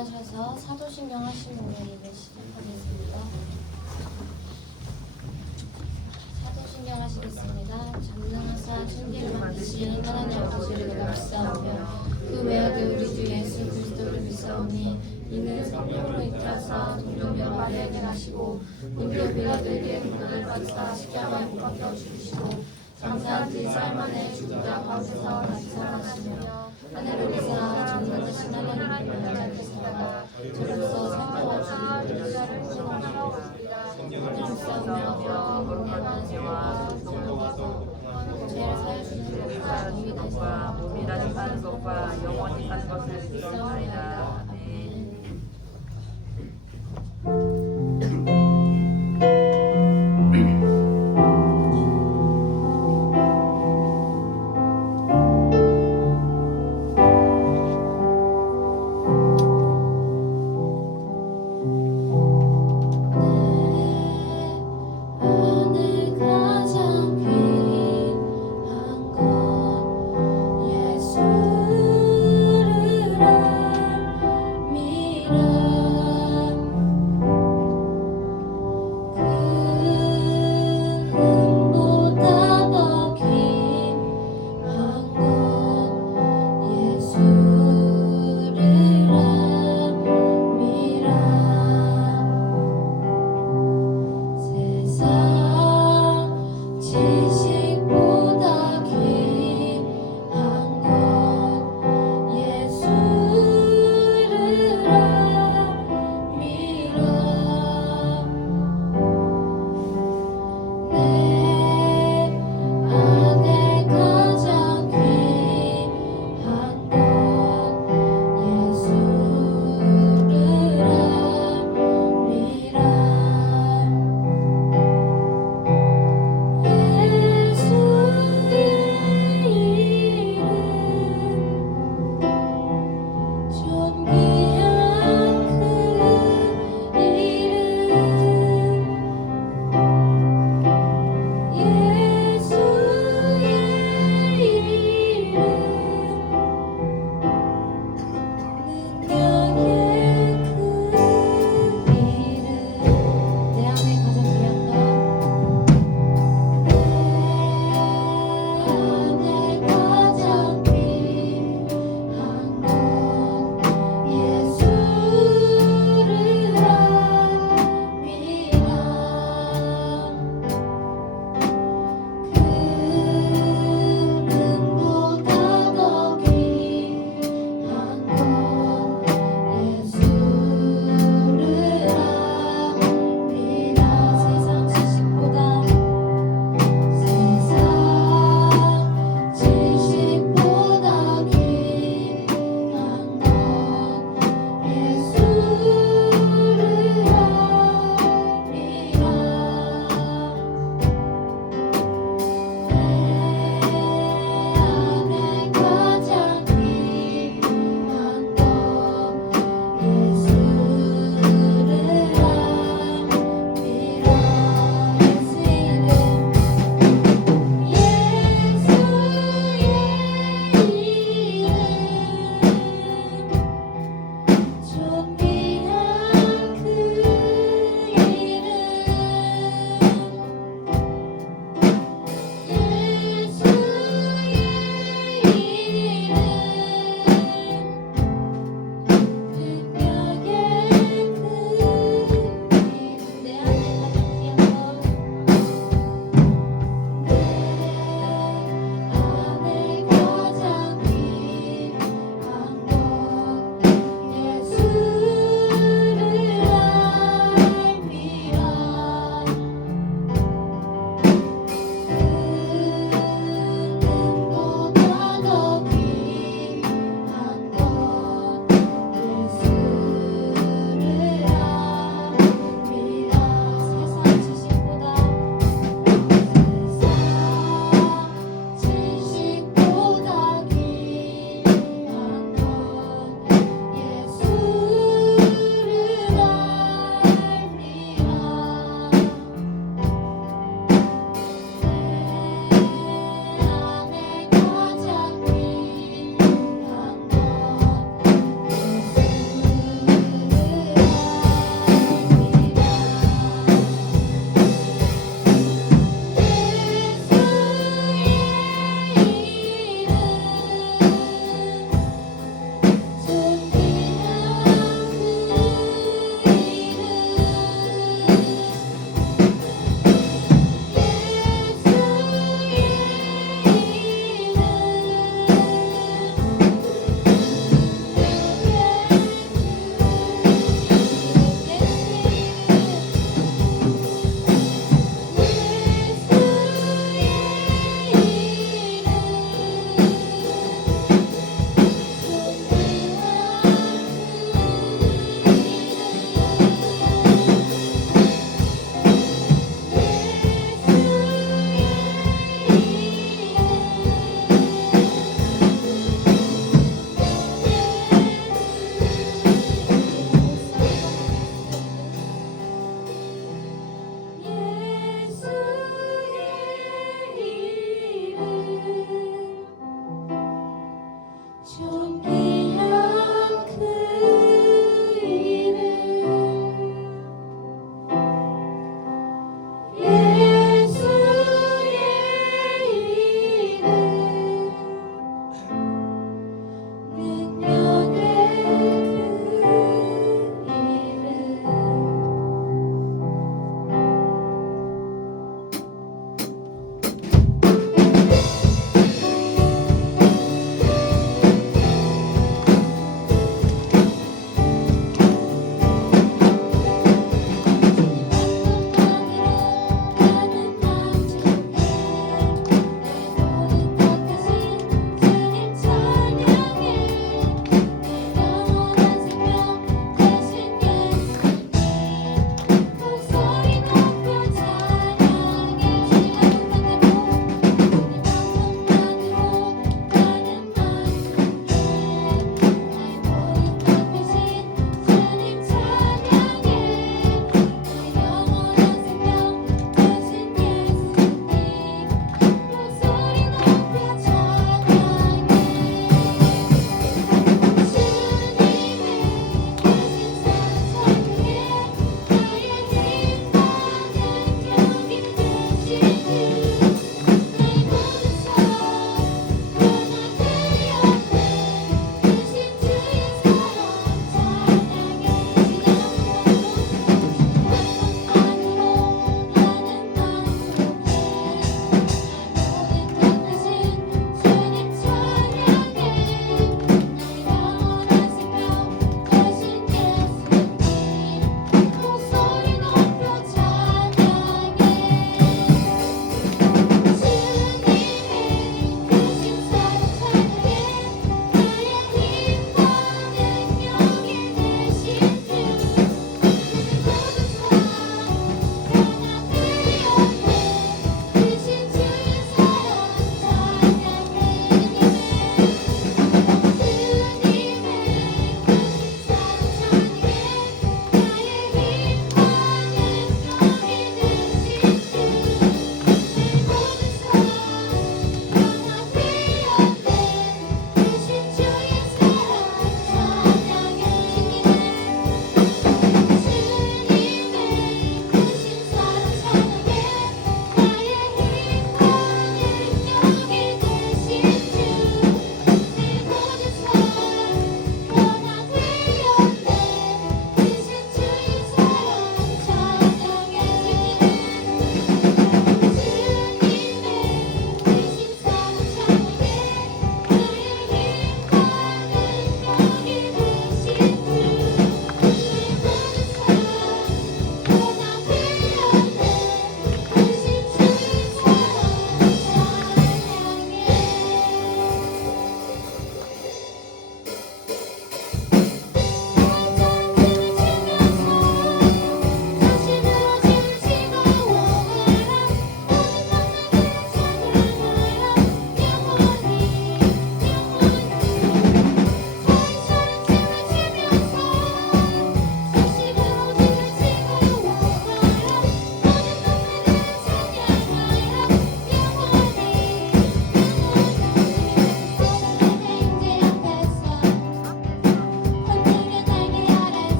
일어나셔서 사도신경 하시는 얘기를 시작하겠습니다. 사도신경 하시겠습니다. 전능하사 천지를 만드신 하나님 아버지를 감사하며 그 외아들 우리 주 예수 그리스도를 믿사오니 이는 성령으로 잉태하사 동정녀 마리아에게 나시고 본디오 빌라도에게 고난을 받으사 십자가에 못 박혀 죽으시고 장사한 지 사흘 만에 죽으다 가운데서 다시 살아나시며 하늘을 오르사 전능하신 하나님을 영접하시다가 저로서 생명과 주님을 의지하는 구원하시리라. 성령을 믿사오며 거룩한 지와 성령과 죄를 사여 주시는 것과 몸이 다시 사는 것과 영원히 사는 것을 믿사오나이다. 아멘. 오늘 가자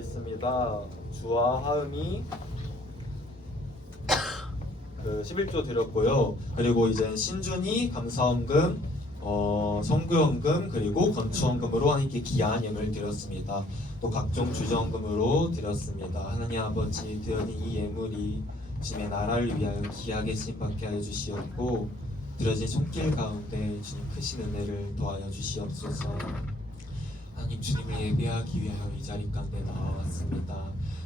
있습니다. 주와 하음이 그 11조 드렸고요. 그리고 이제 신준이 감사원금, 성구원금 그리고 건축원금으로 하나님께 귀한 예물을 드렸습니다. 또 각종 주정금으로 드렸습니다. 하나님 아버지 드려진 이 예물이 주님의 나라를 위하여 귀하게 쓰임받게 하여 주시옵고 드려진 손길 가운데 주님 크신 은혜를 더하여 주시옵소서. 하나님 주님을 예배하기 위하여 이 자리 가운데 나와왔습니다.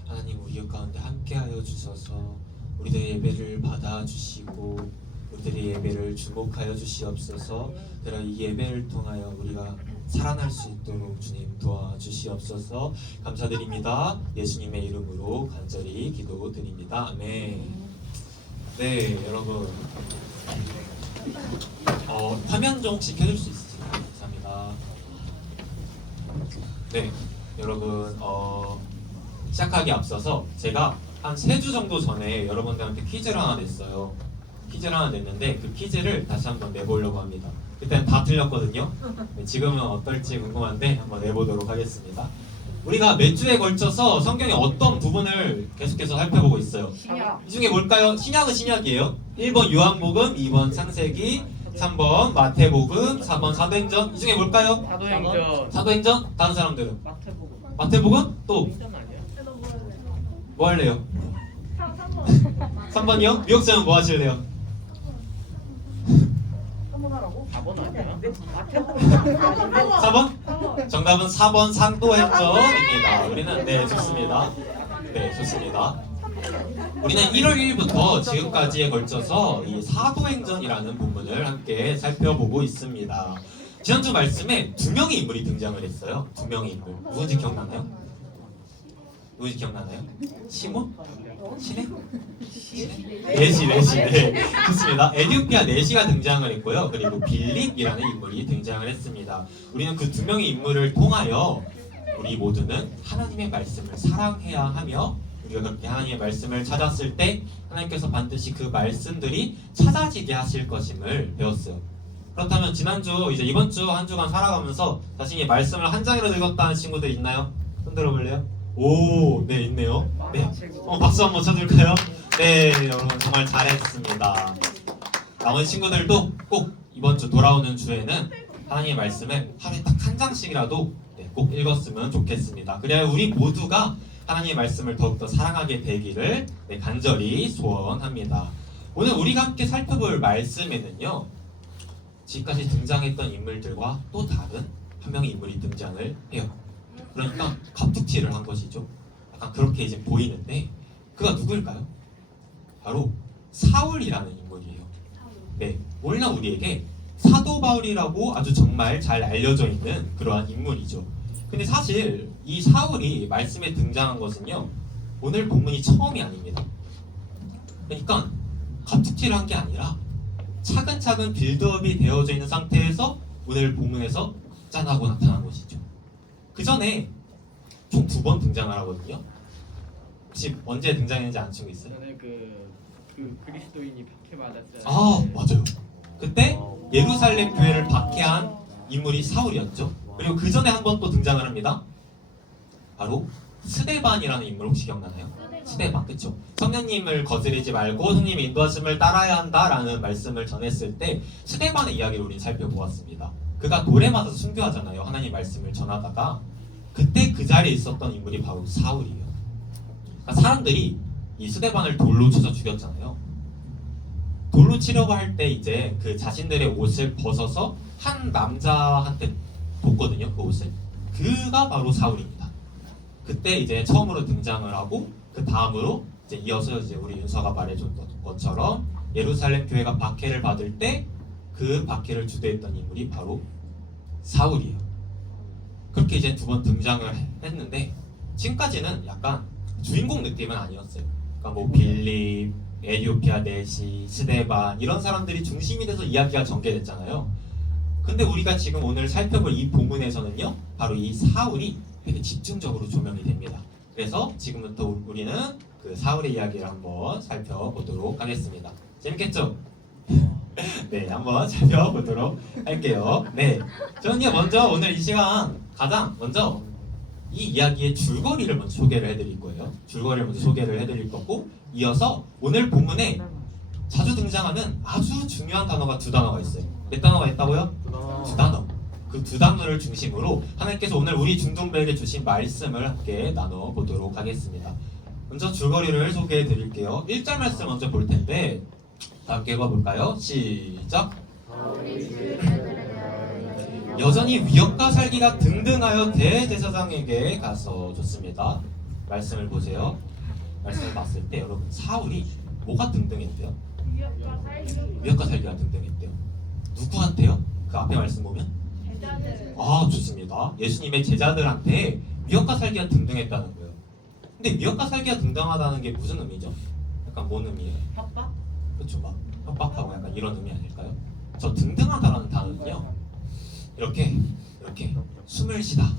하나님 우리 가운데 함께하여 주셔서 우리들의 예배를 받아주시고 우리들의 예배를 주목하여 주시옵소서. 그러 이 예배를 통하여 우리가 살아날 수 있도록 주님 도와주시옵소서. 감사드립니다. 예수님의 이름으로 간절히 기도드립니다. 아멘. 네, 여러분 화면 좀 혹시 켜줄 수 있으세요? 감사합니다. 네, 여러분 시작하기 앞서서 제가 한 3주 정도 전에 여러분들한테 퀴즈를 하나 냈어요. 퀴즈를 하나 냈는데 그 퀴즈를 다시 한번 내보려고 합니다. 그때는 다 틀렸거든요. 지금은 어떨지 궁금한데 한번 내보도록 하겠습니다. 우리가 몇 주에 걸쳐서 성경의 어떤 부분을 계속해서 살펴보고 있어요. 신약. 이 중에 뭘까요? 신약은 신약이에요. 1번 요한복음, 2번 창세기, 3번 마태복음, 4번 사도행전. 이 중에 뭘까요? 사도행전. 사도행전? 다른 사람들은? 마태복음. 마태복음? 또? 행전 아니야? 뭐 할래요? 3번이요? 미역쌤은 뭐 하실래요? 4번 아니야? 4번? 정답은 4번 사도행전입니다. 우리는 네 좋습니다. 네 좋습니다. 우리는 1월 1일부터 지금까지에 걸쳐서 이 사도행전이라는 본문을 함께 살펴보고 있습니다. 지난주 말씀에 2명의 인물이 등장을 했어요. 2명의 인물. 누군지 기억나나요? 누군지 기억나나요? 시몬? 시네? 네시. 네. 좋습니다. 에디오피아 네시가 등장을 했고요. 그리고 빌립이라는 인물이 등장을 했습니다. 우리는 그 2명의 인물을 통하여 우리 모두는 하나님의 말씀을 사랑해야 하며 우리가 그렇게 하나님의 말씀을 찾았을 때 하나님께서 반드시 그 말씀들이 찾아지게 하실 것임을 배웠어요. 그렇다면 지난주 이제 이번 주 한 주간 살아가면서 자신이 말씀을 한 장이라도 읽었다는 친구들 있나요? 손 들어볼래요? 오, 네 있네요. 네, 박수 한번 쳐줄까요? 네, 여러분 정말 잘했습니다. 남은 친구들도 꼭 이번 주 돌아오는 주에는 하나님의 말씀을 하루에 딱 한 장씩이라도 꼭 읽었으면 좋겠습니다. 그래야 우리 모두가 하나님의 말씀을 더욱더 사랑하게 되기를 간절히 소원합니다. 오늘 우리가 함께 살펴볼 말씀에는요, 지금까지 등장했던 인물들과 또 다른 한 명의 인물이 등장을 해요. 그러니까 갑툭튀를 한 것이죠. 약간 그렇게 이제 보이는데 그가 누구일까요? 바로 사울이라는 인물이에요. 네, 오늘날 우리에게 사도 바울이라고 아주 정말 잘 알려져 있는 그러한 인물이죠. 근데 사실 이 사울이 말씀에 등장한 것은요, 오늘 본문이 처음이 아닙니다. 그러니까 갑툭튀를 한 게 아니라 차근차근 빌드업이 되어져 있는 상태에서 오늘 본문에서 짠하고 나타난 것이죠. 그 전에 총 2번 등장을 하거든요. 혹시 언제 등장했는지 아는 친구 있어요? 전에 그 그리스도인이 박해받았어요. 아, 맞아요. 그때 예루살렘 교회를 박해한 인물이 사울이었죠. 그리고 그 전에 한 번 또 등장을 합니다. 바로 스데반이라는 인물 혹시 기억나나요? 스데반, 그쵸? 성령님을 거스르지 말고 성령님의 인도하심을 따라야 한다라는 말씀을 전했을 때 스데반의 이야기를 우리는 살펴보았습니다. 그가 돌에 맞아서 순교하잖아요. 하나님 말씀을 전하다가 그때 그 자리에 있었던 인물이 바로 사울이에요. 그러니까 사람들이 이 스데반을 돌로 쳐서 죽였잖아요. 돌로 치려고 할 때 이제 그 자신들의 옷을 벗어서 한 남자한테 줬거든요. 그 옷을. 그가 바로 사울입니다. 그때 이제 처음으로 등장을 하고 그 다음으로 이제 이어서 이제 우리 윤서가 말해줬던 것처럼 예루살렘 교회가 박해를 받을 때 그 박해를 주도했던 인물이 바로 사울이에요. 그렇게 이제 2번 등장을 했는데 지금까지는 약간 주인공 느낌은 아니었어요. 그러니까 뭐 빌립, 에디오피아 네시, 스데반 이런 사람들이 중심이 돼서 이야기가 전개됐잖아요. 근데 우리가 지금 오늘 살펴볼 이 본문에서는요, 바로 이 사울이 되게 집중적으로 조명이 됩니다. 그래서 지금부터 우리는 그 사울의 이야기를 한번 살펴보도록 하겠습니다. 재밌겠죠? 네, 한번 살펴보도록 할게요. 네, 저는요 먼저 오늘 이 시간 가장 먼저 이 이야기의 줄거리를 먼저 소개를 해드릴 거예요. 줄거리를 먼저 소개를 해드릴 거고, 이어서 오늘 본문에 자주 등장하는 아주 중요한 단어가 두 단어가 있어요. 몇 단어가 있다고요? 두 단어. 그 두 단어를 중심으로 하나님께서 오늘 우리 중동배에게 주신 말씀을 함께 나눠보도록 하겠습니다. 먼저 줄거리를 소개해 드릴게요. 1절 말씀 먼저 볼 텐데 함께 읽어볼까요? 시작! 여전히 위협과 살기가 등등하여 대제사장에게 가서 좋습니다. 말씀을 보세요. 말씀을 봤을 때 여러분, 사울이 뭐가 등등했대요? 위협과 살기가 등등했대요. 누구한테요? 그 앞에 말씀 보면? 아, 좋습니다. 예수님의 제자들한테 위협과 살기가 등등했다는 거예요. 근데 위협과 살기가 등등하다는 게 무슨 의미죠? 약간 뭔 의미예요? 협박? 그렇죠, 막 협박하고 약간 이런 의미 아닐까요? 저 등등하다라는 단어는요, 이렇게 숨을 쉬다,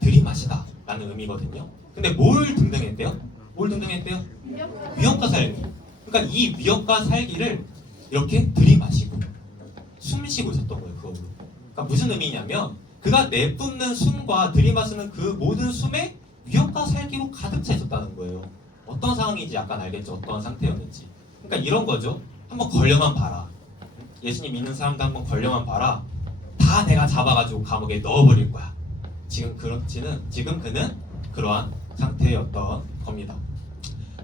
들이마시다 라는 의미거든요. 근데 뭘 등등했대요? 뭘 등등했대요? 위협과 살기. 그러니까 이 위협과 살기를 이렇게 들이마시고 숨 쉬고 있었던 거예요. 그거로. 그러니까 무슨 의미냐면 그가 내뿜는 숨과 들이마시는 그 모든 숨에 위협과 살기로 가득 차 있었다는 거예요. 어떤 상황인지 약간 알겠죠? 어떤 상태였는지. 그러니까 이런 거죠. 한번 걸려만 봐라. 예수님 믿는 사람도 한번 걸려만 봐라. 다 내가 잡아가지고 감옥에 넣어버릴 거야. 지금 그는 그러한 상태였던 겁니다.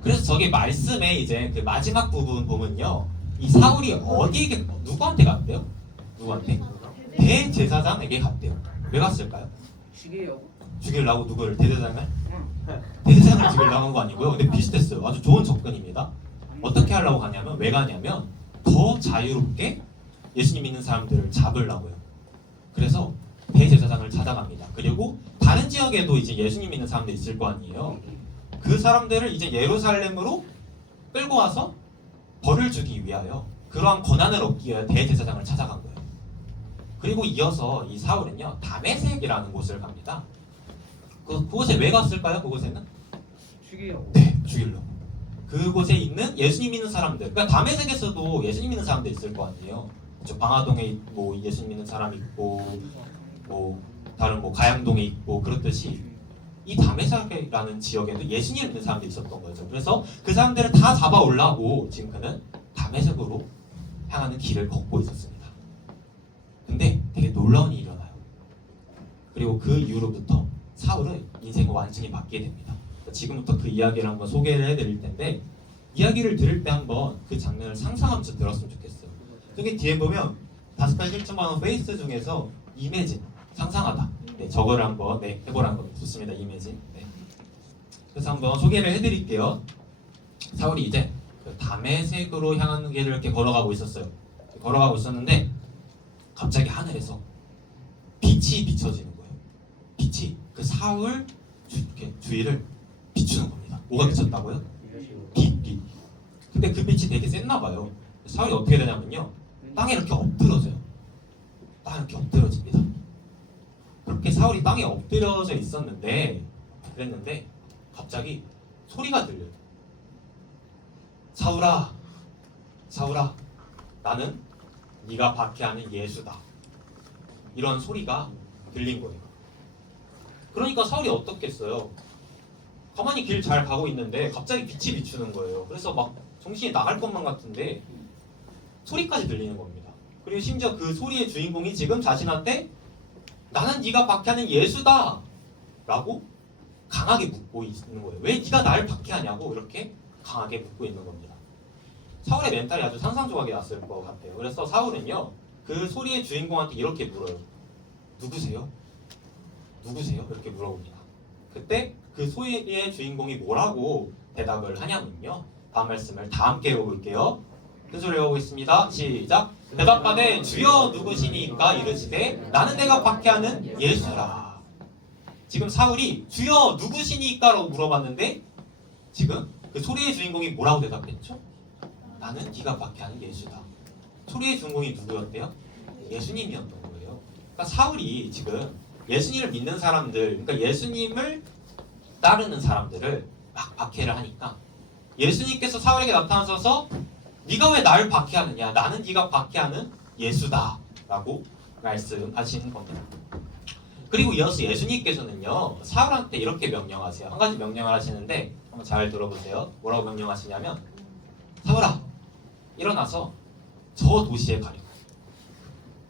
그래서 저기 말씀에 이제 그 마지막 부분 보면요, 이 사울이 어디에게, 누구한테 갔대요? 누구한테? 대제사장에게 갔대요. 왜 갔을까요? 죽이려고 누구를? 대제사장을? 대제사장을 죽이려고 한 거 아니고요. 근데 비슷했어요. 아주 좋은 접근입니다. 어떻게 하려고 가냐면, 왜 가냐면 더 자유롭게 예수님 믿는 사람들을 잡으려고요. 그래서 대제사장을 찾아갑니다. 그리고 다른 지역에도 이제 예수님 믿는 사람들이 있을 거 아니에요. 그 사람들을 이제 예루살렘으로 끌고 와서 벌을 주기 위하여 그러한 권한을 얻기 위해 대제사장을 찾아간 거예요. 그리고 이어서 이 사울은요, 다메섹이라는 곳을 갑니다. 그곳에 왜 갔을까요? 그곳에는? 죽이려고. 네, 죽이려고. 그곳에 있는 예수님 믿는 사람들, 그러니까 다메섹에서도 예수님 믿는 사람들 있을 거 아니에요. 저 방화동에 뭐 예수님 믿는 사람 있고, 뭐 다른 뭐 가양동에 있고, 그렇듯이 이 다메섹이라는 지역에도 예수님 믿는 사람들이 있었던 거죠. 그래서 그 사람들을 다 잡아올라고 지금 그는 다메섹으로 향하는 길을 걷고 있었습니다. 근데 되게 놀라운 일이 일어나요. 그리고 그 이후로부터 사울은 인생을 완전히 바뀌게 됩니다. 지금부터 그 이야기를 한번 소개를 해드릴 텐데, 이야기를 들을 때 한번 그 장면을 상상하면서 들었으면 좋겠어요. 저기 뒤에 보면 5가지 1.5 페이스 중에서 이매진, 상상하다. 네, 저거를 한번 해보라는 겁니다. 좋습니다. 이매진. 네. 그래서 한번 소개를 해드릴게요. 사울이 이제 그 다메섹으로 향하는 길을 이렇게 걸어가고 있었어요. 걸어가고 있었는데 갑자기 하늘에서 빛이 비춰지는 거예요. 빛이 그 사울 이렇게 주위를 비추는 겁니다. 뭐가 비쳤다고요? 빛. 근데 그 빛이 되게 셌나 봐요. 사울이 어떻게 되냐면요, 땅에 이렇게 엎드러져요. 땅에 이렇게 엎드러집니다. 그렇게 사울이 땅에 엎드려져 있었는데, 그랬는데 갑자기 소리가 들려요. 사울아, 사울아, 나는 네가 박해하는 예수다. 이런 소리가 들린 거예요. 그러니까 사울이 어떻겠어요? 가만히 길 잘 가고 있는데 갑자기 빛이 비추는 거예요. 그래서 막 정신이 나갈 것만 같은데 소리까지 들리는 겁니다. 그리고 심지어 그 소리의 주인공이 지금 자신한테 나는 네가 박해하는 예수다 라고 강하게 묻고 있는 거예요. 왜 네가 나를 박해하냐고 이렇게 강하게 묻고 있는 겁니다. 사울의 멘탈이 아주 산산조각이 났을 것 같아요. 그래서 사울은요, 그 소리의 주인공한테 이렇게 물어요. 누구세요? 누구세요? 이렇게 물어봅니다. 그때 그 소리의 주인공이 뭐라고 대답을 하냐면요, 다음 말씀을 다 함께 읽어볼게요. 큰 소리 읽어보겠습니다. 시작. 대답하되 주여 누구시니까 이르시되 나는 내가 박해하는 예수라. 지금 사울이 주여 누구시니까 라고 물어봤는데 지금 그 소리의 주인공이 뭐라고 대답했죠? 나는 네가 박해하는 예수다. 소리의 주인공이 누구였대요? 예수님이었던 거예요. 그러니까 사울이 지금 예수님을 믿는 사람들, 그러니까 예수님을 따르는 사람들을 막 박해를 하니까 예수님께서 사울에게 나타나셔서 네가 왜 나를 박해하느냐? 나는 네가 박해하는 예수다 라고 말씀하시는 겁니다. 그리고 이어서 예수님께서는요 사울한테 이렇게 명령하세요. 한 가지 명령을 하시는데 한번 잘 들어보세요. 뭐라고 명령하시냐면 사울아 일어나서 저 도시에 가려.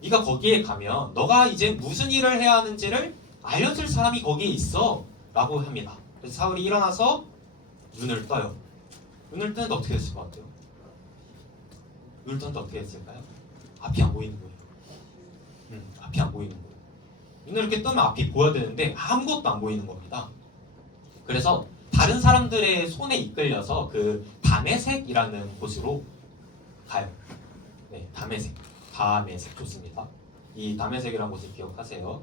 네가 거기에 가면 너가 이제 무슨 일을 해야 하는지를 알려줄 사람이 거기에 있어 라고 합니다. 그래서 사울이 일어나서 눈을 떠요. 눈을 뜨는데 어떻게 됐을 것 같아요? 눈을 뜨는데 어떻게 됐을까요? 앞이 안 보이는 거예요. 앞이 안 보이는 거예요. 눈을 이렇게 뜨면 앞이 보여야 되는데 아무것도 안 보이는 겁니다. 그래서 다른 사람들의 손에 이끌려서 그 다메섹이라는 곳으로 가요. 네, 다메섹 좋습니다. 이 다메섹이라는 곳을 기억하세요.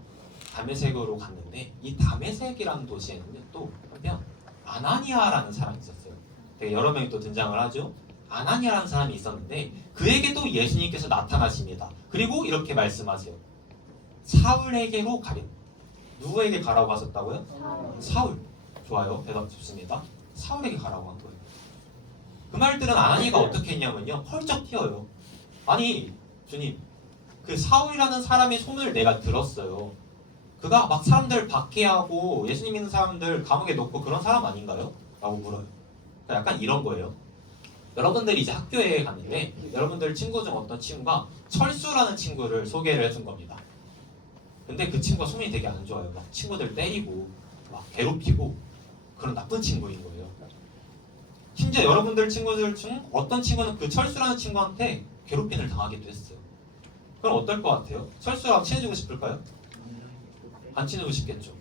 다메섹으로 갔는데 이 다메섹이라는 도시에는요 또 한편 아나니아라는 사람이 있었어요. 되게 여러 명이 또 등장을 하죠. 아나니아라는 사람이 있었는데 그에게도 예수님께서 나타나십니다. 그리고 이렇게 말씀하세요. 사울에게로 가려. 누구에게 가라고 하셨다고요? 사울. 좋아요. 대답 좋습니다. 사울에게 가라고 한 거예요. 그 말들은 아나니아가 어떻게 했냐면요. 펄쩍 튀어요. 아니 주님 그 사울이라는 사람의 소문을 내가 들었어요. 그가 막 사람들 박해하고 예수님 믿는 사람들 감옥에 넣고 그런 사람 아닌가요? 라고 물어요. 그러니까 약간 이런 거예요. 여러분들이 이제 학교에 갔는데 여러분들 친구 중 어떤 친구가 철수라는 친구를 소개를 해준 겁니다. 근데 그 친구가 소문이 되게 안 좋아요. 막 친구들 때리고 막 괴롭히고 그런 나쁜 친구인 거예요. 심지어 여러분들 친구들 중 어떤 친구는 그 철수라는 친구한테 괴롭힘을 당하기도 했어요. 그럼 어떨 것 같아요? 철수랑 친해지고 싶을까요? 안 친해지고 싶겠죠.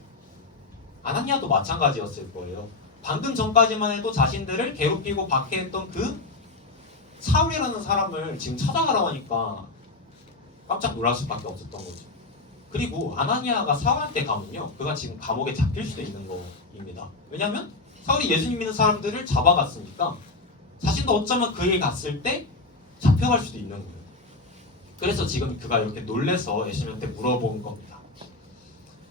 아나니아도 마찬가지였을 거예요. 방금 전까지만 해도 자신들을 괴롭히고 박해했던 그 사울이라는 사람을 지금 찾아가라고 하니까 깜짝 놀랄 수밖에 없었던 거죠. 그리고 아나니아가 사울한테 가면요 그가 지금 감옥에 잡힐 수도 있는 겁니다. 왜냐하면 사울이 예수님 믿는 사람들을 잡아갔으니까 자신도 어쩌면 그에게 갔을 때 잡혀갈 수도 있는 거예요. 그래서 지금 그가 이렇게 놀래서 예수님한테 물어본 겁니다.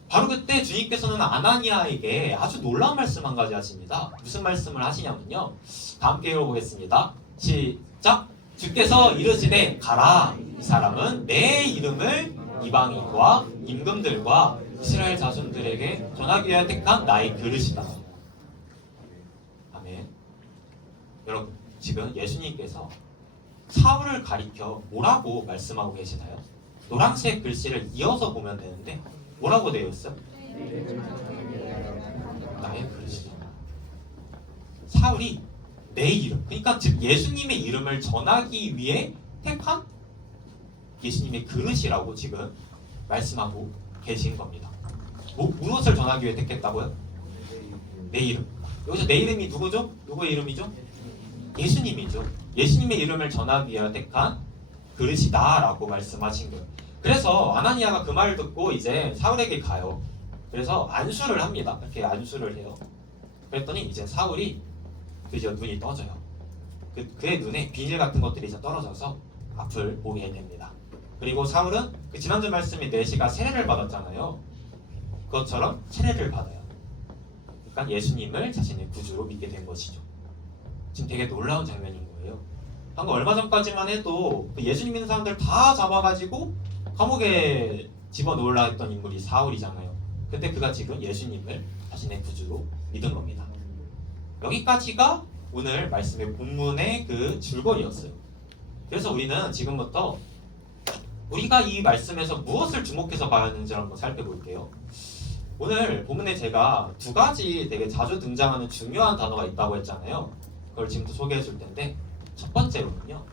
바로 그때 주님께서는 아나니아에게 아주 놀라운 말씀 한 가지 하십니다. 무슨 말씀을 하시냐면요. 다 함께 읽어보겠습니다. 시작! 주께서 이르시되 가라. 이 사람은 내 이름을 이방인과 임금들과 이스라엘 자손들에게 전하기 위하여 택한 나의 그릇이다. 아멘. 여러분 지금 예수님께서 사울을 가리켜 뭐라고 말씀하고 계시나요? 노란색 글씨를 이어서 보면 되는데 뭐라고 되어 있어요? 나의 그릇이다. 사울이 내 이름, 그러니까 즉 예수님의 이름을 전하기 위해 택한 예수님의 그릇이라고 지금 말씀하고 계신 겁니다. 무엇을 전하기 위해 택했다고요? 내 이름. 여기서 내 이름이 누구죠? 누구의 이름이죠? 예수님이죠. 예수님의 이름을 전하기 위해 택한 그릇이다 라고 말씀하신 거예요. 그래서 아나니아가 그 말을 듣고 이제 사울에게 가요. 그래서 안수를 합니다. 이렇게 안수를 해요. 그랬더니 이제 사울이 드디어 눈이 떠져요. 그의 눈에 비닐 같은 것들이 이제 떨어져서 앞을 보게 됩니다. 그리고 사울은 그 지난주 말씀에 내시가 세례를 받았잖아요. 그것처럼 세례를 받아요. 그러니까 예수님을 자신의 구주로 믿게 된 것이죠. 지금 되게 놀라운 장면인 거예요. 방금 얼마 전까지만 해도 그 예수님 믿는 사람들 다 잡아가지고 감옥에 집어넣으려 했던 인물이 사울이잖아요. 근데 그가 지금 예수님을 자신의 구주로 믿은 겁니다. 여기까지가 오늘 말씀의 본문의 그 줄거리였어요. 그래서 우리는 지금부터 우리가 이 말씀에서 무엇을 주목해서 봐야 하는지 한번 살펴볼게요. 오늘 본문에 제가 두 가지 되게 자주 등장하는 중요한 단어가 있다고 했잖아요. 그걸 지금부터 소개해 줄 텐데 첫 번째로는요.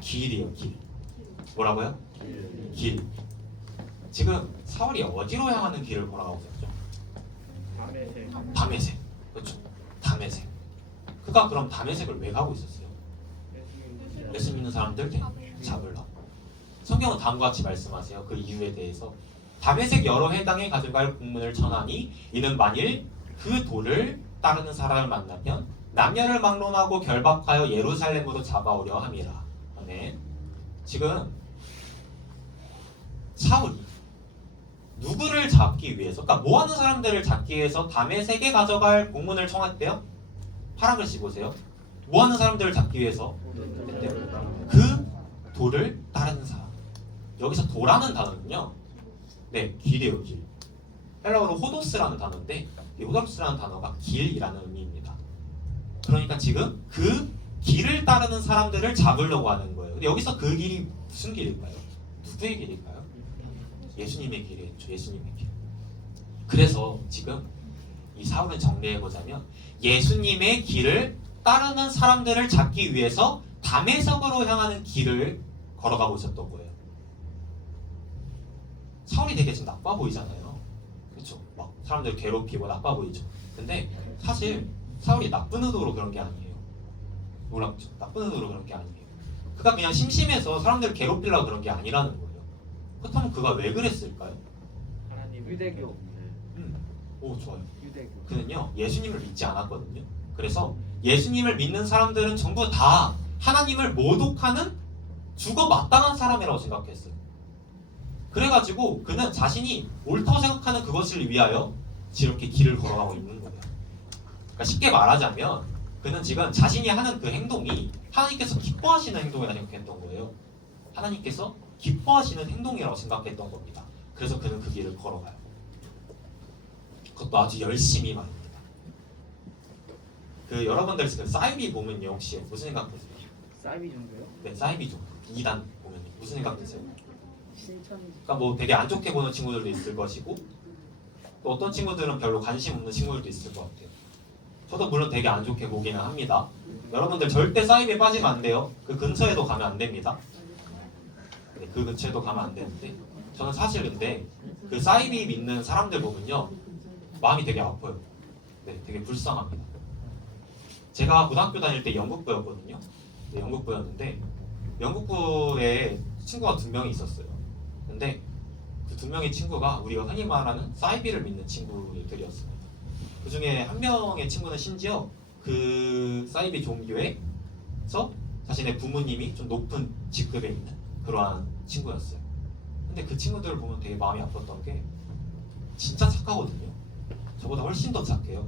길이에요. 길. 뭐라고요? 길. 지금 사울이 어디로 향하는 길을 걸어가고 있었죠? 다메섹. 그렇죠. 다메섹. 그가 그럼 다메섹을 왜 가고 있었어요? 예수 믿는 사람들 잡으려고. 성경은 다음과 같이 말씀하세요. 그 이유에 대해서. 다메섹 여러 해당에 가져갈 공문을 전하니 이는 만일 그 도를 따르는 사람을 만나면 남녀를 막론하고 결박하여 예루살렘으로 잡아오려 함이라. 아멘. 지금 사울이 누구를 잡기 위해서, 그러니까 뭐하는 사람들을 잡기 위해서 다메섹에 가져갈 공문을 청했대요? 파란 글씨 보세요. 뭐하는 사람들을 잡기 위해서? 그 도를 따르는 사람. 여기서 도라는 단어는요, 네, 길이에요, 길. 헬라어로 호도스라는 단어인데 이 호도스라는 단어가 길이라는 의미입니다. 그러니까 지금 그 길을 따르는 사람들을 잡으려고 하는 거예요. 근데 여기서 그 길이 무슨 길일까요? 누구의 길일까요? 예수님의 길이겠죠. 예수님의 길. 그래서 지금 이 사울은 정리해보자면 예수님의 길을 따르는 사람들을 잡기 위해서 다메섹으로 향하는 길을 걸어가고 있었던 거예요. 사울이 되게 좀 나빠 보이잖아요. 그렇죠? 막 사람들 괴롭히고 나빠 보이죠. 근데 사실 사울이 나쁜 의도로 그런 게 아니에요. 놀랍죠? 나쁜 의도로 그런 게 아니에요. 그가 그냥 심심해서 사람들을 괴롭히려고 그런 게 아니라는 거예요. 그렇다면 그가 왜 그랬을까요? 하나님 유대교. 오, 좋아요. 유대교. 그는요 예수님을 믿지 않았거든요. 그래서 예수님을 믿는 사람들은 전부 다 하나님을 모독하는 죽어 마땅한 사람이라고 생각했어요. 그래가지고 그는 자신이 옳다고 생각하는 그것을 위하여 이렇게 길을 걸어가고 있는 거예요. 그러니까 쉽게 말하자면 그는 지금 자신이 하는 그 행동이 하나님께서 기뻐하시는 행동이라고 생각했던 거예요. 하나님께서 기뻐하시는 행동이라고 생각했던 겁니다. 그래서 그는 그 길을 걸어가요. 그것도 아주 열심히 말입니다. 그 여러분들 지금 사이비 보면요 혹시 무슨 생각 드세요? 사이비 정도요? 네, 사이비 좀 2단 보면 무슨 생각 드세요? 신천지. 그러니까 뭐 되게 안 좋게 보는 친구들도 있을 것이고 또 어떤 친구들은 별로 관심 없는 친구들도 있을 것 같아요. 저도 물론 되게 안 좋게 보기는 합니다. 여러분들 절대 사이비에 빠지면 안 돼요. 그 근처에도 가면 안 됩니다. 네, 그 근처에도 가면 안 되는데 저는 사실 근데 그 사이비 믿는 사람들 보면요 마음이 되게 아파요. 네, 되게 불쌍합니다. 제가 고등학교 다닐 때 영국부였거든요. 네, 영국부였는데 영국부에 친구가 2명이 있었어요. 근데 그 2명의 친구가 우리가 흔히 말하는 사이비를 믿는 친구들이었어요. 그 중에 한 명의 친구는 심지어 그 사이비 종교에서 자신의 부모님이 좀 높은 직급에 있는 그러한 친구였어요. 근데 그 친구들을 보면 되게 마음이 아팠던 게 진짜 착하거든요. 저보다 훨씬 더 착해요.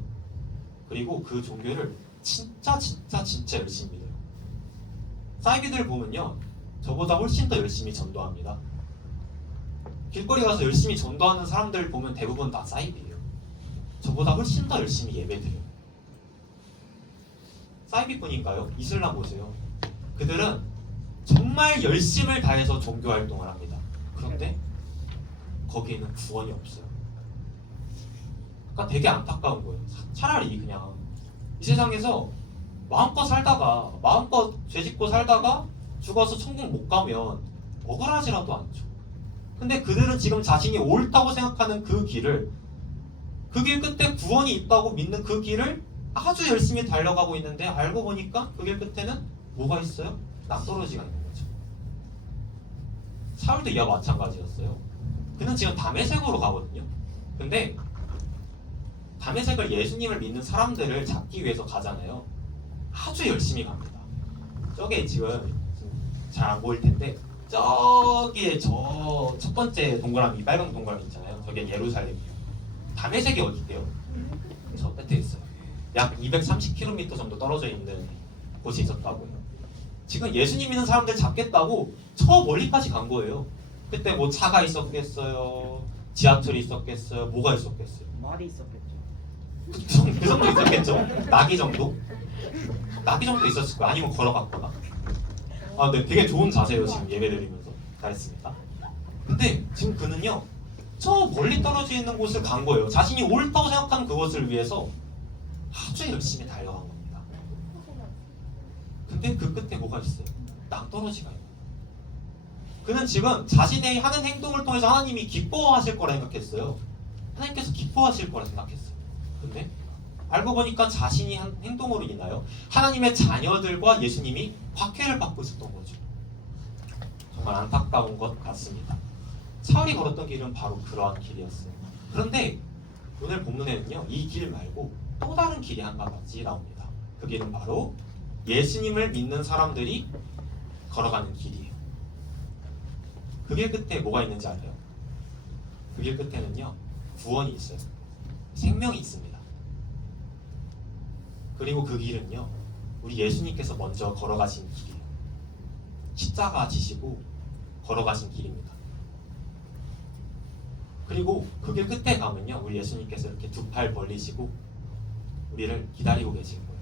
그리고 그 종교를 진짜 열심히 믿어요. 사이비들 보면요 저보다 훨씬 더 열심히 전도합니다. 길거리 가서 열심히 전도하는 사람들 보면 대부분 다 사이비예요. 저보다 훨씬 더 열심히 예배드려요. 사이비뿐인가요? 이슬람 보세요. 그들은 정말 열심을 다해서 종교 활동을 합니다. 그런데 거기에는 구원이 없어요. 그러니까 되게 안타까운 거예요. 차라리 그냥 이 세상에서 마음껏 살다가 마음껏 죄짓고 살다가 죽어서 천국 못 가면 억울하지라도 않죠. 근데 그들은 지금 자신이 옳다고 생각하는 그 길을 그 길 끝에 구원이 있다고 믿는 그 길을 아주 열심히 달려가고 있는데 알고 보니까 그 길 끝에는 뭐가 있어요? 낭떠러지가 있는 거죠. 사울도 이와 마찬가지였어요. 그는 지금 다메섹으로 가거든요. 근데 다메섹을 예수님을 믿는 사람들을 잡기 위해서 가잖아요. 아주 열심히 갑니다. 저게 지금 잘 안 보일 텐데 저기에 저 첫 번째 동그라미 빨간 동그라미 있잖아요. 저게 예루살렘이에요. 다메섹이 어디대요? 저 끝에 있어요. 약 230km 정도 떨어져 있는 곳이 있었다고요. 지금 예수님 믿는 사람들 잡겠다고 저 멀리까지 간 거예요. 그때 뭐 차가 있었겠어요? 지하철이 있었겠어요? 뭐가 있었겠어요? 말이 있었겠죠. 그 정도 있었겠죠? 나귀 정도? 나귀 정도 있었을 거예요. 아니면 걸어갔거나. 아, 네, 되게 좋은 자세로 지금 예배드리면서 잘했습니다. 근데 지금 그는요, 저 멀리 떨어져 있는 곳을 간 거예요. 자신이 옳다고 생각하는 그것을 위해서 아주 열심히 달려간 겁니다. 근데 그 끝에 뭐가 있어요? 낭떠러지가 있어요. 그는 지금 자신의 하는 행동을 통해서 하나님이 기뻐하실 거라 생각했어요. 하나님께서 기뻐하실 거라 생각했어요. 근데 알고 보니까 자신이 한 행동으로 인하여 하나님의 자녀들과 예수님이 박해를 받고 있었던 거죠. 정말 안타까운 것 같습니다. 사울이 걸었던 길은 바로 그러한 길이었어요. 그런데 오늘 본문에는요, 이 길 말고 또 다른 길이 한 가지 나옵니다. 그 길은 바로 예수님을 믿는 사람들이 걸어가는 길이에요. 그 길 끝에 뭐가 있는지 알아요? 그 길 끝에는요, 구원이 있어요. 생명이 있습니다. 그리고 그 길은요, 우리 예수님께서 먼저 걸어가신 길이에요. 십자가 지시고 걸어가신 길입니다. 그리고 그 길 끝에 가면요, 우리 예수님께서 이렇게 두 팔 벌리시고 우리를 기다리고 계신 거예요.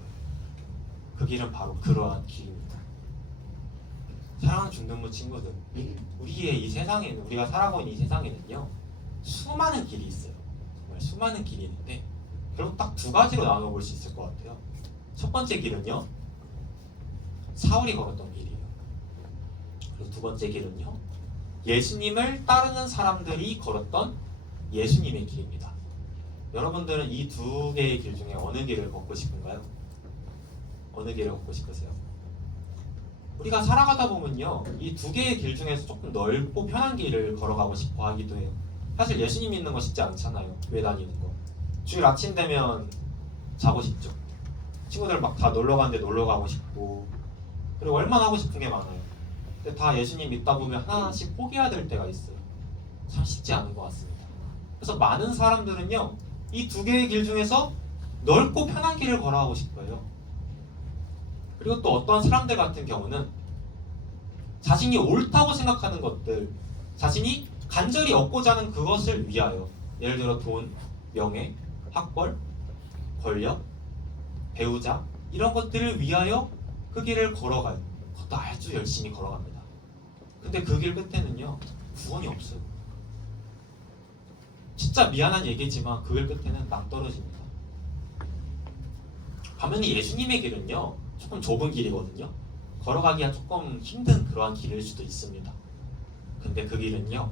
그 길은 바로 그러한 길입니다. 사랑하는 중등부 친구들, 우리의 이 세상에는, 우리가 살아가고 있는 이 세상에는요, 수많은 길이 있어요. 정말 수많은 길이 있는데 결국 딱 두 가지로 나눠볼 수 있을 것 같아요. 첫 번째 길은요, 사울이 걸었던 길이에요. 그리고 두 번째 길은요, 예수님을 따르는 사람들이 걸었던 예수님의 길입니다. 여러분들은 이 두 개의 길 중에 어느 길을 걷고 싶은가요? 어느 길을 걷고 싶으세요? 우리가 살아가다 보면요, 이 두 개의 길 중에서 조금 넓고 편한 길을 걸어가고 싶어 하기도 해요. 사실 예수님 믿는 거 쉽지 않잖아요. 교회 다니는 거. 주일 아침 되면 자고 싶죠. 친구들 막 다 놀러 가는데 놀러 가고 싶고, 그리고 얼마나 하고 싶은 게 많아요. 근데 다 예수님 믿다 보면 하나씩 포기해야 될 때가 있어요. 참 쉽지 않은 것 같습니다. 그래서 많은 사람들은요, 이 두 개의 길 중에서 넓고 편한 길을 걸어가고 싶어요. 그리고 또 어떤 사람들 같은 경우는 자신이 옳다고 생각하는 것들, 자신이 간절히 얻고자 하는 그것을 위하여, 예를 들어 돈, 명예, 학벌, 권력, 배우자, 이런 것들을 위하여 그 길을 걸어가요. 그것도 아주 열심히 걸어갑니다. 근데 그 길 끝에는요, 구원이 없어요. 진짜 미안한 얘기지만 그 길 끝에는 낭떠러집니다. 반면에 예수님의 길은요, 조금 좁은 길이거든요. 걸어가기가 조금 힘든 그러한 길일 수도 있습니다. 근데 그 길은요,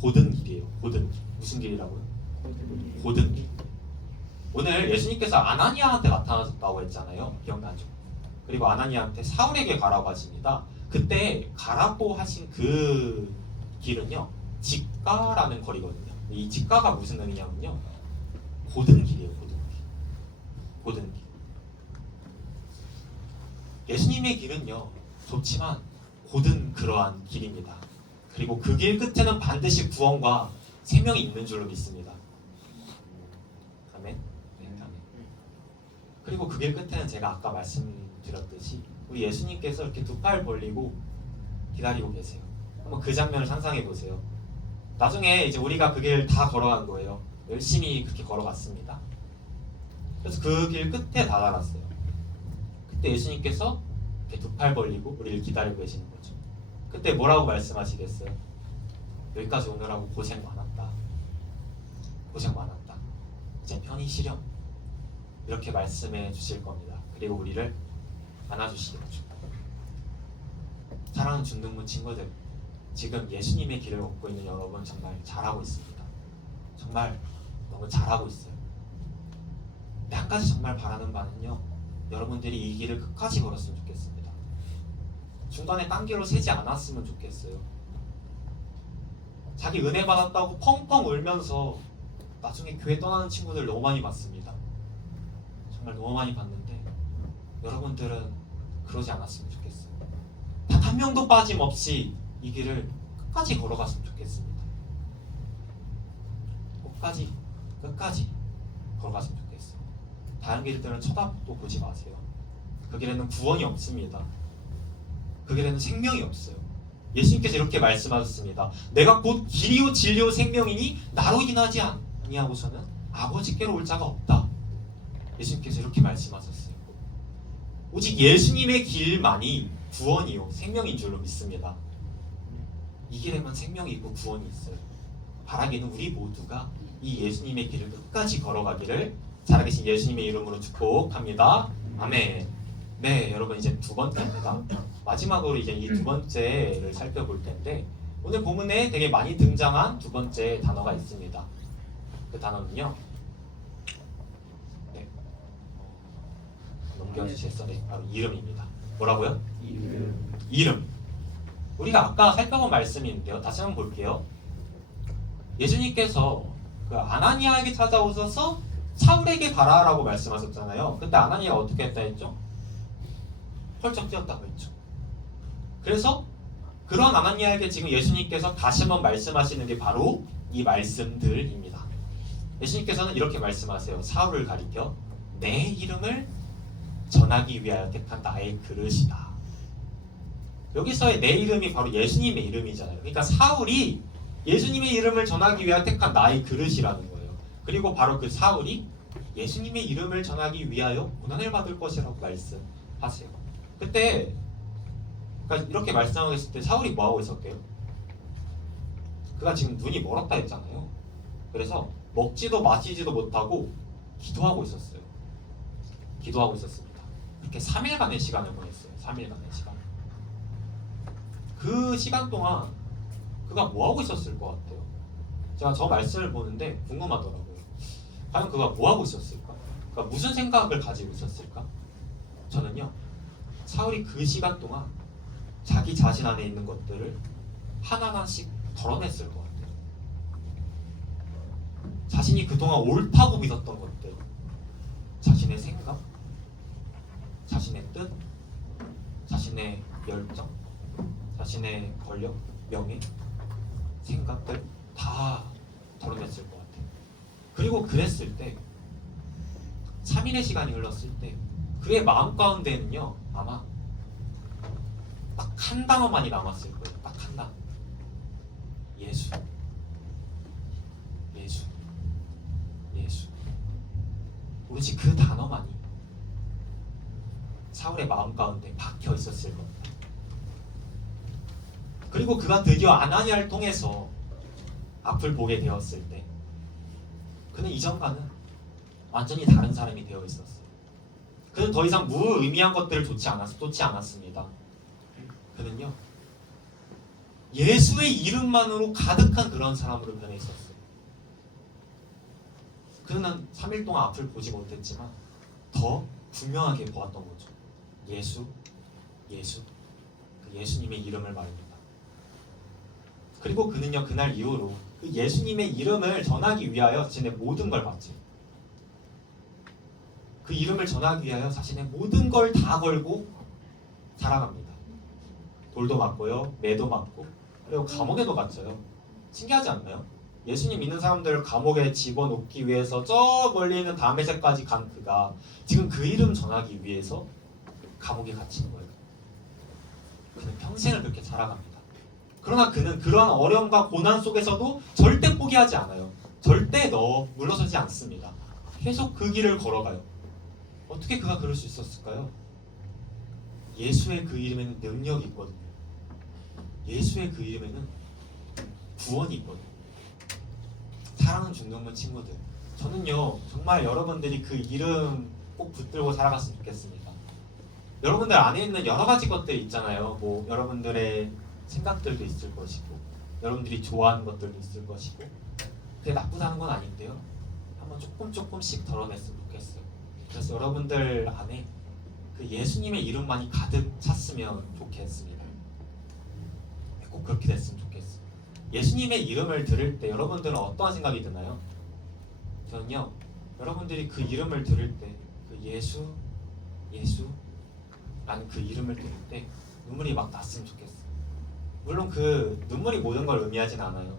고든 길이에요. 고든 길. 무슨 길이라고요? 고든 길. 오늘 예수님께서 아나니아한테 나타나셨다고 했잖아요. 기억나죠? 그리고 아나니아한테 사울에게 가라고 하십니다. 그때 가라고 하신 그 길은요, 직가라는 거리거든요. 이 직가가 무슨 의미냐면요, 고든 길이에요. 고든 길. 고든 길. 예수님의 길은요, 좁지만 고든 그러한 길입니다. 그리고 그 길 끝에는 반드시 구원과 생명이 있는 줄로 믿습니다. 아멘. 네, 아멘. 그리고 그 길 끝에는 제가 아까 말씀드렸듯이 우리 예수님께서 이렇게 두 팔 벌리고 기다리고 계세요. 한번 그 장면을 상상해 보세요. 나중에 이제 우리가 그 길 다 걸어간 거예요. 열심히 그렇게 걸어갔습니다. 그래서 그 길 끝에 다다랐어요. 그때 예수님께서 이렇게 두 팔 벌리고 우리를 기다리고 계시는 거죠. 그때 뭐라고 말씀하시겠어요? 여기까지 오느라고 고생 많았다. 고생 많았다. 이제 편히 쉬렴. 이렇게 말씀해 주실 겁니다. 그리고 우리를 안아주시겠죠. 사랑하는 중등부 친구들, 지금 예수님의 길을 걷고 있는 여러분 정말 잘하고 있습니다. 정말 너무 잘하고 있어요. 근데 한 가지 정말 바라는 바는요, 여러분들이 이 길을 끝까지 걸었으면 좋겠습니다. 중간에 딴 길로 새지 않았으면 좋겠어요. 자기 은혜 받았다고 펑펑 울면서 나중에 교회 떠나는 친구들 너무 많이 봤습니다. 정말 너무 많이 봤는데 여러분들은 그러지 않았으면 좋겠어요. 단 한 명도 빠짐없이 이 길을 끝까지 걸어갔으면 좋겠습니다. 끝까지 걸어갔으면 좋겠어요. 다른 길들은 쳐다도 보지 마세요. 그 길에는 구원이 없습니다. 그 길에는 생명이 없어요. 예수님께서 이렇게 말씀하셨습니다. 내가 곧 길이요 진리요 생명이니 나로 인하지 아니하고서는 아버지께로 올 자가 없다. 예수님께서 이렇게 말씀하셨어요. 오직 예수님의 길만이 구원이요 생명인 줄로 믿습니다. 이 길에만 생명이 있고 구원이 있어요. 바라기는 우리 모두가 이 예수님의 길을 끝까지 걸어가기를 살아계신 예수님의 이름으로 축복합니다. 아멘. 네, 여러분 이제 두 번째입니다. 마지막으로 이제 이 두 번째를 살펴볼 텐데 오늘 본문에 되게 많이 등장한 두 번째 단어가 있습니다. 그 단어는요. 네. 넘겨주시겠어? 네, 바로 이름입니다. 뭐라고요? 이름. 우리가 아까 살펴본 말씀인데요. 다시 한번 볼게요. 예수님께서 그 아나니아에게 찾아오셔서 사울에게 가라라고 말씀하셨잖아요. 그때 아나니아가 어떻게 했다 했죠? 펄쩍 뛰었다고 했죠. 그래서 그런 아나니아에게 지금 예수님께서 다시 한번 말씀하시는 게 바로 이 말씀들입니다. 예수님께서는 이렇게 말씀하세요. 사울을 가리켜 내 이름을 전하기 위하여 택한 나의 그릇이다. 여기서의 내 이름이 바로 예수님의 이름이잖아요. 그러니까 사울이 예수님의 이름을 전하기 위하여 택한 나의 그릇이라는 거예요. 그리고 바로 그 사울이 예수님의 이름을 전하기 위하여 고난을 받을 것이라고 말씀하세요. 그때 그러니까 이렇게 말씀하고 있을 때 사울이 뭐하고 있었대요? 그가 지금 눈이 멀었다 했잖아요. 그래서 먹지도 마시지도 못하고 기도하고 있었어요. 기도하고 있었습니다. 이렇게 3일간의 시간을 보냈어요. 3일간의 시간. 그 시간 동안 그가 뭐하고 있었을 것 같아요? 제가 저 말씀을 보는데 궁금하더라고요. 과연 그가 뭐하고 있었을까? 그가 무슨 생각을 가지고 있었을까? 저는요, 사울이 그 시간 동안 자기 자신 안에 있는 것들을 하나하나씩 덜어냈을 것 같아요. 자신이 그동안 옳다고 믿었던 것들, 자신의 생각, 자신의 뜻, 자신의 열정, 자신의 권력, 명예, 생각들 다 덜어냈을 것 같아요. 그리고 그랬을 때 3일의 시간이 흘렀을 때 그의 마음 가운데는요, 아마 딱 한 단어만이 남았을 거예요. 딱 한 단어. 예수. 예수. 예수. 오로지 그 단어만이 사울의 마음 가운데 박혀 있었을 겁니다. 그리고 그가 드디어 아나니아를 통해서 앞을 보게 되었을 때 그는 이전과는 완전히 다른 사람이 되어 있었어요. 그는 더 이상 무의미한 것들을 쫓지 않았습니다. 그는요, 예수의 이름만으로 가득한 그런 사람으로 변해 있었어요. 그는 3일 동안 앞을 보지 못했지만 더 분명하게 보았던 거죠. 예수, 예수, 그 예수님의 이름을 말입니다. 그리고 그는요, 그날 이후로 그 예수님의 이름을 전하기 위하여 자신의 모든 걸 바치고 그 이름을 전하기 위하여 자신의 모든 걸 다 걸고 살아갑니다. 돌도 맞고요, 매도 맞고, 그리고 감옥에도 갇혀요. 신기하지 않나요? 예수님 믿는 사람들을 감옥에 집어넣기 위해서 저 멀리 있는 다메섹까지 간 그가 지금 그 이름 전하기 위해서 감옥에 갇힌 거예요. 그는 평생을 그렇게 살아갑니다. 그러나 그는 그러한 어려움과 고난 속에서도 절대 포기하지 않아요. 절대 물러서지 않습니다. 계속 그 길을 걸어가요. 어떻게 그가 그럴 수 있었을까요? 예수의 그 이름에는 능력이 있거든요. 예수의 그 이름에는 구원이 있거든요. 사랑하는 중동문 친구들, 저는요, 정말 여러분들이 그 이름 꼭 붙들고 살아갔으면 좋겠습니다. 여러분들 안에 있는 여러 가지 것들 있잖아요. 뭐 여러분들의 생각들도 있을 것이고, 여러분들이 좋아하는 것들도 있을 것이고, 그게 나쁘다는 건 아닌데요, 한번 조금씩 덜어냈으면 좋겠어요. 그래서 여러분들 안에 그 예수님의 이름만이 가득 찼으면 좋겠습니다. 꼭 그렇게 됐으면 좋겠어요. 예수님의 이름을 들을 때 여러분들은 어떠한 생각이 드나요? 저는요, 여러분들이 그 이름을 들을 때 그 예수, 예수라는 그 이름을 들을 때 눈물이 막 났으면 좋겠어요. 물론 그 눈물이 모든 걸 의미하진 않아요.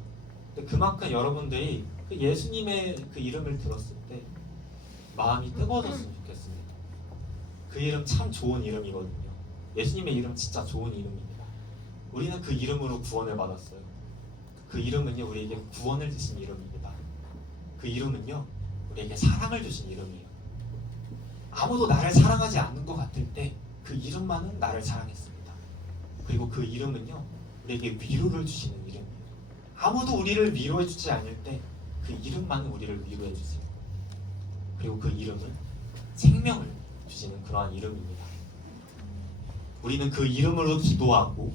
근데 그만큼 여러분들이 그 예수님의 그 이름을 들었을 때 마음이 뜨거워졌으면 좋겠습니다. 그 이름 참 좋은 이름이거든요. 예수님의 이름 진짜 좋은 이름입니다. 우리는 그 이름으로 구원을 받았어요. 그 이름은요, 우리에게 구원을 주신 이름입니다. 그 이름은요, 우리에게 사랑을 주신 이름이에요. 아무도 나를 사랑하지 않는 것 같을 때 그 이름만은 나를 사랑했습니다. 그리고 그 이름은요, 우리에게 위로를 주시는 이름이에요. 아무도 우리를 위로해 주지 않을 때 그 이름만은 우리를 위로해 주세요. 그리고 그 이름은 생명을 주시는 그러한 이름입니다. 우리는 그 이름으로 기도하고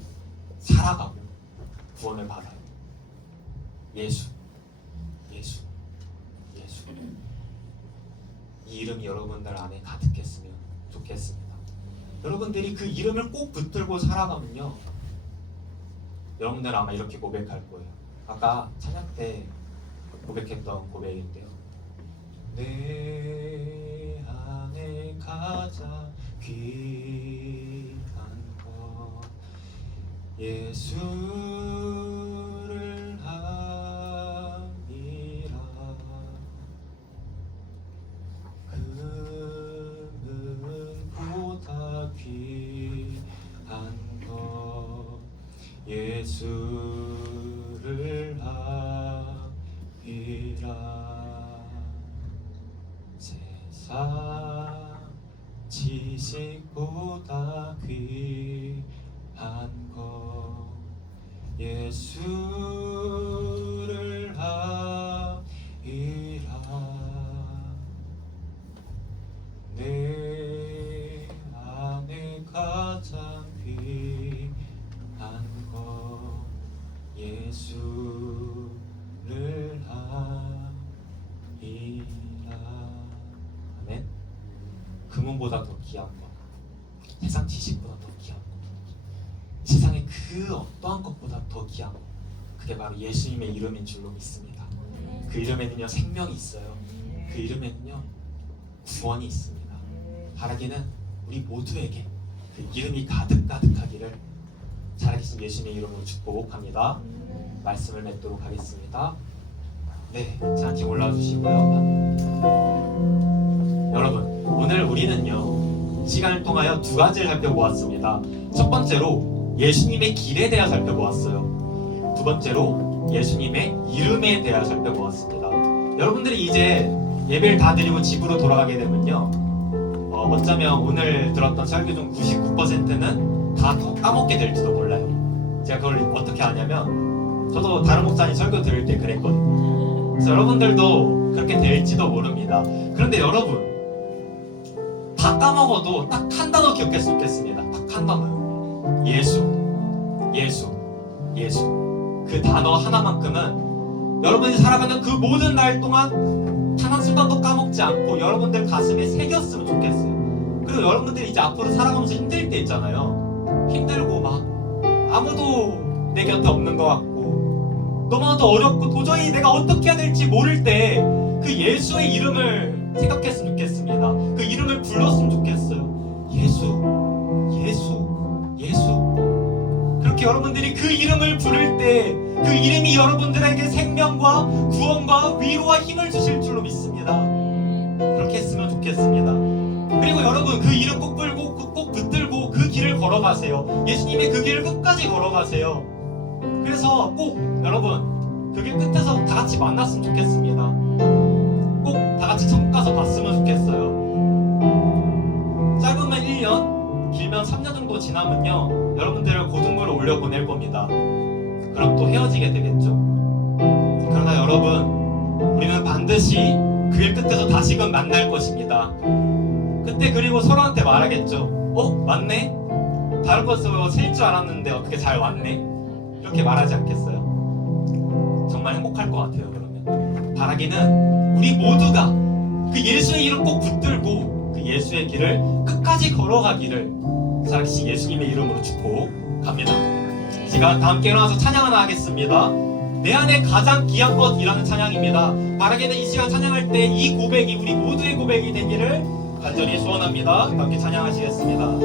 살아가고 구원을 받아요. 예수, 예수, 예수. 이 이름이 여러분들 안에 가득했으면 좋겠습니다. 여러분들이 그 이름을 꼭 붙들고 살아가면요, 여러분들 아마 이렇게 고백할 거예요. 아까 찬양 때 고백했던 고백인데요. 내 안에 가장 귀한 것 예수를 함이라. 금보다 귀한 것 예수를 함이라. 지식보다 귀한 것 예수를 아이라 내 안에 가장 귀한 것 예수를 아이라. 아멘. 금은보다 더 귀한 것, 세상 지식보다 더 귀한 것, 세상의 그 어떠한 것보다 더 귀한 것, 그게 바로 예수님의 이름인 줄로 믿습니다. 그 이름에는요 생명이 있어요. 그 이름에는요 구원이 있습니다. 바라기는 우리 모두에게 그 이름이 가득가득하기를 살아계신 예수님의 이름으로 축복합니다. 말씀을 맺도록 하겠습니다. 네, 찬양 올라와 주시고요. 여러분, 오늘 우리는요 시간을 통하여 두 가지를 살펴보았습니다. 첫 번째로 예수님의 길에 대해 살펴보았어요. 두 번째로 예수님의 이름에 대해 살펴보았습니다. 여러분들이 이제 예배를 다 드리고 집으로 돌아가게 되면요 어쩌면 오늘 들었던 설교 중 99%는 다 까먹게 될지도 몰라요. 제가 그걸 어떻게 아냐면 저도 다른 목사님 설교 들을 때 그랬거든요. 그래서 여러분들도 그렇게 될지도 모릅니다. 그런데 여러분, 다 까먹어도 딱 한 단어 기억했으면 좋겠습니다. 딱 한 단어요. 예수. 그 단어 하나만큼은 여러분이 살아가는 그 모든 날 동안 단 한순간도 까먹지 않고 여러분들 가슴에 새겼으면 좋겠어요. 그리고 여러분들이 이제 앞으로 살아가면서 힘들 때 있잖아요. 힘들고 막 아무도 내 곁에 없는 것 같고 너무나도 어렵고 도저히 내가 어떻게 해야 될지 모를 때 그 예수의 이름을 생각했으면 좋겠습니다. 그 이름을 불렀으면 좋겠어요. 예수. 그렇게 여러분들이 그 이름을 부를 때 그 이름이 여러분들에게 생명과 구원과 위로와 힘을 주실 줄로 믿습니다. 그렇게 했으면 좋겠습니다. 그리고 여러분, 그 이름 꼭 불고 꼭 붙들고 그 길을 걸어가세요. 예수님의 그 길을 끝까지 걸어가세요. 그래서 꼭 여러분 그 길 끝에서 다 같이 만났으면 좋겠습니다. 꼭 다 같이 천국 가서 봤으면 좋겠어요. 짧으면 1년, 길면 3년 정도 지나면요 여러분들을 고등부로 올려보낼 겁니다. 그럼 또 헤어지게 되겠죠. 그러나 여러분, 우리는 반드시 그 길 끝에서 다시금 만날 것입니다. 그때 그리고 서로한테 말하겠죠. 왔네? 다른 것으로 셀 줄 알았는데 어떻게 잘 왔네? 이렇게 말하지 않겠어요? 정말 행복할 것 같아요. 그러면 바라기는 우리 모두가 그 예수의 이름 꼭 붙들고 그 예수의 길을 끝까지 걸어가기를 살아계신 예수님의 이름으로 축복합니다. 제가 다 함께 일어나서 찬양 하나 하겠습니다. 내 안에 가장 귀한 것이라는 찬양입니다. 바라기는 이 시간 찬양할 때 이 고백이 우리 모두의 고백이 되기를 간절히 소원합니다. 함께 찬양하시겠습니다.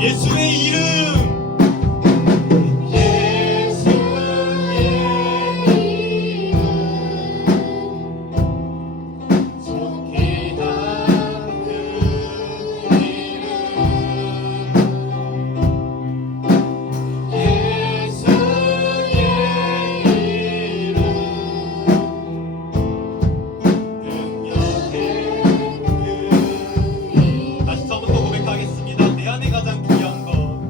예수의 이름. 다시 처음부터 고백하겠습니다. 내 안에 가장 귀한 것.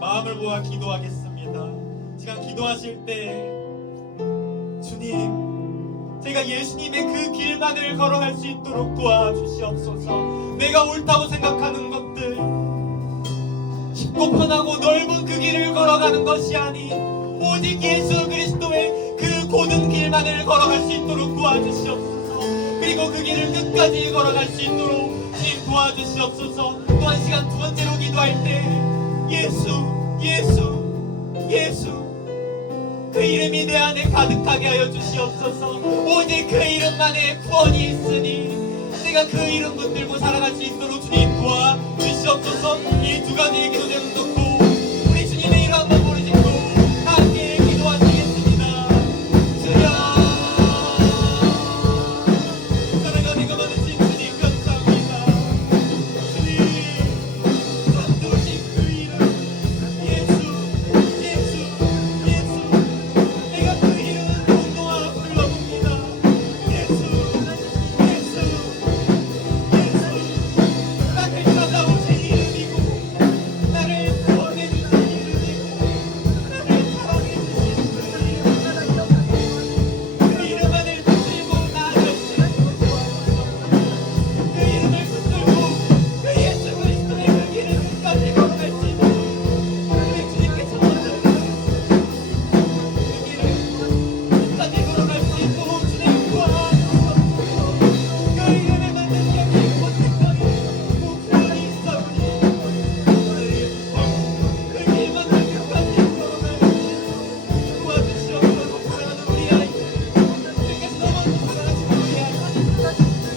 마음을 모아 기도하겠습니다. 시간 기도하실 때 주님, 제가 예수님의 그 길만을 걸어갈 수 있도록 도와주시옵소서. 내가 옳다고 생각하는 것들, 쉽고 편하고 넓은 그 길을 걸어가는 것이 아닌 오직 예수 그리스도의 그 고든 길만을 걸어갈 수 있도록 도와주시옵소서. 그리고 그 길을 끝까지 걸어갈 수 있도록 주님 도와주시옵소서. 또한 시간 두 번째로 기도할 때 예수 그 이름이 내 안에 가득하게 하여 주시옵소서. 오직 그 이름만에 구원이 있으니 내가 그 이름 붙들고 살아갈 수 있도록 주님 도와주시옵소서. 이 두 가지의 기도 제목 듣고 우리 주님의 이름 한번 부르짖고 함께 기도하시겠습니다. 주여, 사랑하는 것 많으신 주님 감사합니다. 주님 참도신 그 이름 예수, 내가 그 이름을 공동하여 불러봅니다. 나를 찾아오신 이름이고 나를 구원해주신 이름이고 나를 사랑해주신 그 이름, 그 이름 안을 붙들고 나아갈 수 있도록 도와주시옵소서. 그 이름을 붙들고 그 예수 그리스도의 그 길을 끝까지 걸어갈 수 있도록 우리 주님께서 먼저 그 길을 끝까지 걸어갈 수 있도록 주님 도와주시옵소서. 그 이름에 맞는 여기 고택거리 목표가 있사오니 그 길만 끝까지 걸어갈 수 있도록 도와주시옵소서. 사랑하는 우리 아이들, 주님께서 너무 사랑하시는 우리 아이들,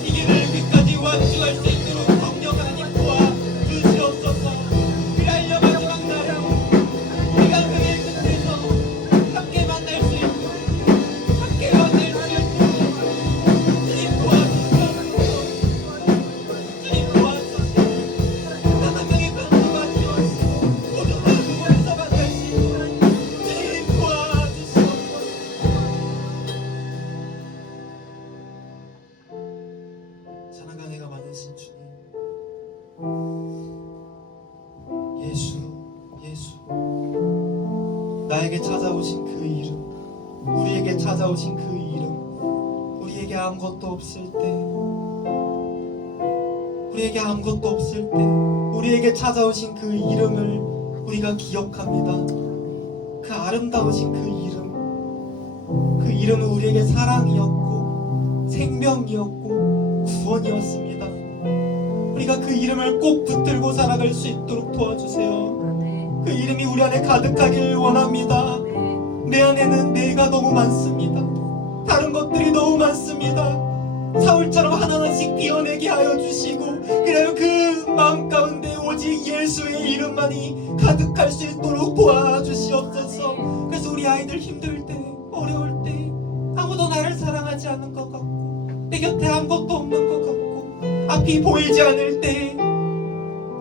이 길을 끝까지 완주할 수 있도록 성령 하나님 도와주시옵소서. 그리하여 마지막 날 우리가 그 길 끝에서 함께 만날 수 있도록 함께 만날 수 있도록 주님 도와주시옵소서. 주님 도와주시옵소서. 하나님의 변수가 되어주시고 모든 누구에서 만날 수 있도록 주님 도와주시옵소서. 사랑과 은혜가 많으신 주님, 예수, 나에게 찾아오신 그 이름, 우리에게 찾아오신 그 이름, 우리에게 아무것도 없을 때, 우리에게 찾아오신 그 이름을 우리가 기억합니다. 그 아름다우신 그 이름은 우리에게 사랑이었고 생명이었고 구원이었습니다. 우리가 그 이름을 꼭 붙들고 살아갈 수 있도록 도와주세요. 그 이름이 우리 안에 가득하길 원합니다. 내 안에는 내가 너무 많습니다. 다른 것들이 너무 많습니다. 사울처럼 하나하나씩 비워내게 하여 주시고 그래요, 그 마음 가운데 오직 예수의 이름만이 가득할 수 있도록 도와주시옵소서. 그래서 우리 아이들 힘들 때, 어려울 때, 아무도 나를 사랑하지 않는 것 같고 내 곁에 아무것도 없는 것 같고 앞이 보이지 않을 때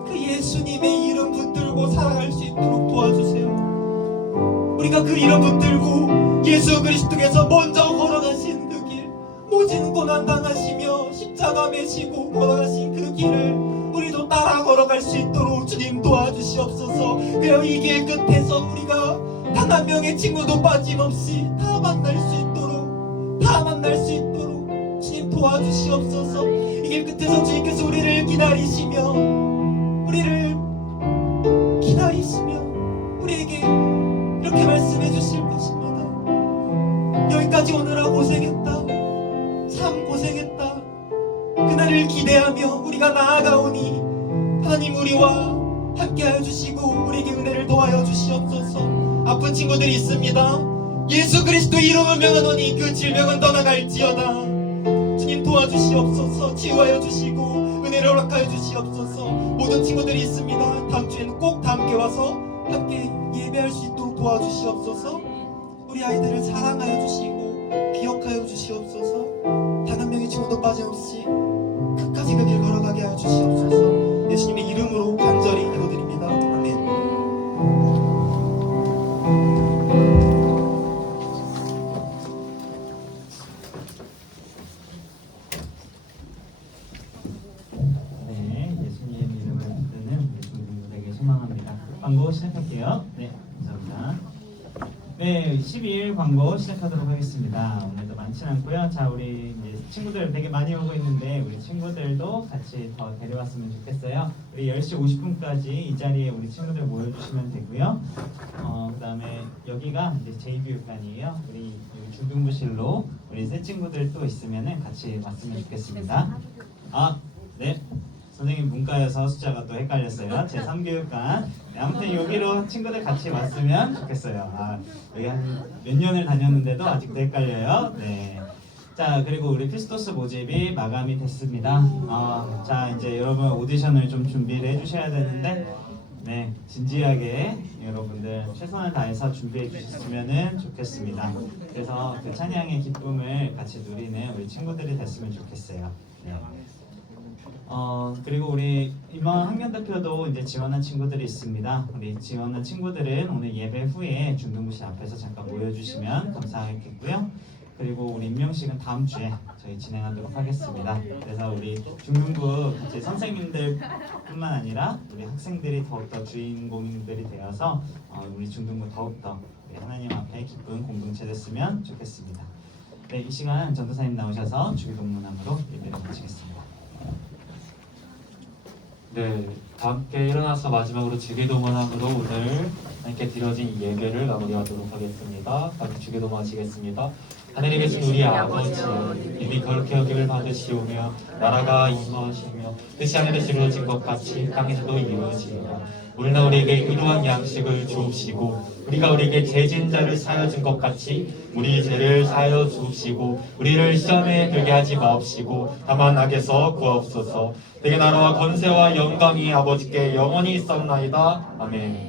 그 예수님의 이름 붙들고 살아갈 수 있도록 도와주세요. 우리가 그 이름 붙들고 예수 그리스도께서 먼저 걸어가신 그 길, 모진 고난 당하시며 십자가 매시고 걸어가신 그 길을 우리도 따라 걸어갈 수 있도록 주님 도와주시옵소서. 그리고 이 길 끝에서 우리가 단 한 명의 친구도 빠짐없이 다 만날 수 있도록 주님 도와주시옵소서. 이 길 끝에서 주님께서 우리를 기다리시며 우리에게 이렇게 말씀해 주실 것입니다. 여기까지 오느라 고생했다. 참 고생했다. 그날을 기대하며 우리가 나아가오니 하나님 우리와 함께하여 주시고 우리에게 은혜를 더하여 주시옵소서. 아픈 친구들이 있습니다. 예수 그리스도 이름을 명하노니 그 질병은 떠나갈지어다. 주님 도와주시옵소서. 치유하여 주시고 은혜를 허락하여 주시옵소서. 모든 친구들이 있습니다. 다음 주에는 꼭 다 함께 와서 함께 예배할 수 있도록 도와주시옵소서. 우리 아이들을 사랑하여 주시고 기억하여 주시옵소서. 단 한 명의 친구도 빠짐없이 끝까지 그 길 걸어가게 하여 주시옵소서. 예수님의 이름으로 간절히 기도드립니다. 아멘. 네, 예수님 이름을 붙드는 우리 중등부에게 소망합니다. 광고 시작할게요. 네, 감사합니다. 네, 12일 광고 시작하도록 하겠습니다. 오늘도 많지는 않고요. 자, 우리 이제 친구들 되게 많이 오고 있는데 우리 친구들도 같이 더 데려왔으면 좋겠어요. 우리 10시 50분까지 이 자리에 우리 친구들 모여주시면 되고요. 그 다음에 여기가 이제 제2교육관이에요. 우리 여기 중등부실로 우리 새 친구들 또 있으면은 같이 왔으면 좋겠습니다. 아, 네. 선생님 문과여서 숫자가 또 헷갈렸어요. 제3교육관. 네, 아무튼 여기로 친구들 같이 왔으면 좋겠어요. 아, 여기 한 몇 년을 다녔는데도 아직도 헷갈려요. 네. 자, 그리고 우리 피스토스 모집이 마감이 됐습니다. 자, 이제 여러분 오디션을 좀 준비를 해주셔야 되는데, 네, 진지하게 여러분들 최선을 다해서 준비해 주셨으면 좋겠습니다. 그래서 그 찬양의 기쁨을 같이 누리는 우리 친구들이 됐으면 좋겠어요. 네. 그리고 우리 이번 학년 대표도 이제 지원한 친구들이 있습니다. 우리 지원한 친구들은 오늘 예배 후에 중등부실 앞에서 잠깐 모여주시면 감사하겠고요. 그리고 우리 임명식은 다음 주에 저희 진행하도록 하겠습니다. 그래서 우리 중등부 이제 선생님들뿐만 아니라 우리 학생들이 더욱더 주인공들이 되어서 우리 중등부 더욱더 우리 하나님 앞에 기쁜 공동체 됐으면 좋겠습니다. 네, 이 시간 전도사님 나오셔서 주기도문함으로 예배를 마치겠습니다. 네, 다 함께 일어나서 마지막으로 주기도문함으로 오늘 함께 드려진 이 예배를 마무리하도록 하겠습니다. 같이 주기도문 하시겠습니다. 하늘에 계신 우리 아버지, 이미 거룩히 여김을 받으시오며 나라가 임하시며 뜻이 하늘에서 이루어진 것 같이 땅에서도 이루어지리라. 오늘날 우리에게 이러한 양식을 주옵시고 우리가 우리에게 죄진 자를 사하여 준 것 같이 우리 죄를 사하여 주옵시고 우리를 시험에 들게 하지 마옵시고 다만 악에서 구하옵소서. 내게 나라와 권세와 영광이 아버지께 영원히 있사옵나이다. 아멘.